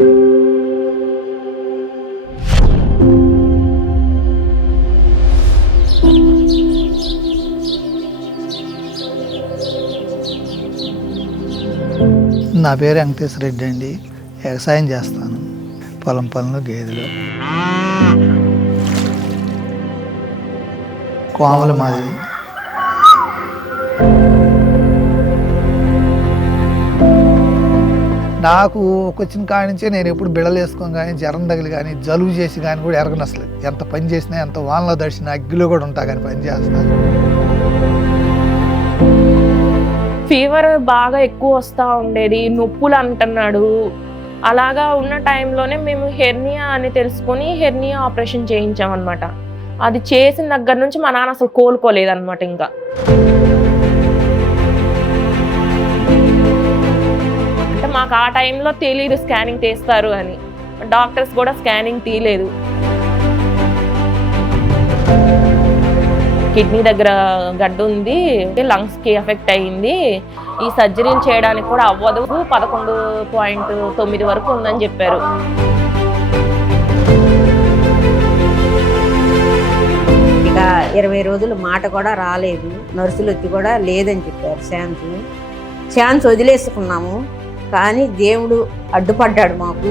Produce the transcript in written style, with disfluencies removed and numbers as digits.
నా పేరు వెంకటేశ్వర రెడ్డి అండి. వ్యవసాయం చేస్తాను. పొలం పనులు, గేదెలు. కోమలు మాది. నాకు వచ్చిన కాడి నుంచే నేను ఎప్పుడు బిళ్ళలు వేసుకొని కానీ, జ్వరం తగిలి కానీ, జలుబు చేసి కానీ కూడా ఎరగను. అసలు ఎంత పని చేసినా, ఎంత వానలో దడిచినా, అగ్గిలో కూడా ఉంటా కానీ పని చేస్తాను. ఫీవర్ బాగా ఎక్కువ వస్తూ ఉండేది, నొప్పులు అంటున్నాడు. అలాగా ఉన్న టైంలోనే మేము హెర్నియా అని తెలుసుకొని హెర్నియా ఆపరేషన్ చేయించామన్నమాట. అది చేసిన దగ్గర నుంచి మా నాన్న అసలు కోలుకోలేదన్నమాట. ఇంకా అంటే మాకు ఆ టైంలో తెలియదు స్కానింగ్ తీస్తారు అని. డాక్టర్స్ కూడా స్కానింగ్ తీయలేదు. కిడ్నీ దగ్గర గడ్డ ఉంది, లంగ్స్కి ఎఫెక్ట్ అయ్యింది, ఈ సర్జరీని చేయడానికి కూడా అవ్వదు, 11.9 వరకు ఉందని చెప్పారు. ఇక 20 రోజులు మాట కూడా రాలేదు. నర్సులు వచ్చి కూడా లేదని చెప్పారు ఛాన్స్ వదిలేసుకున్నాము. కానీ దేవుడు అడ్డుపడ్డాడు మాకు.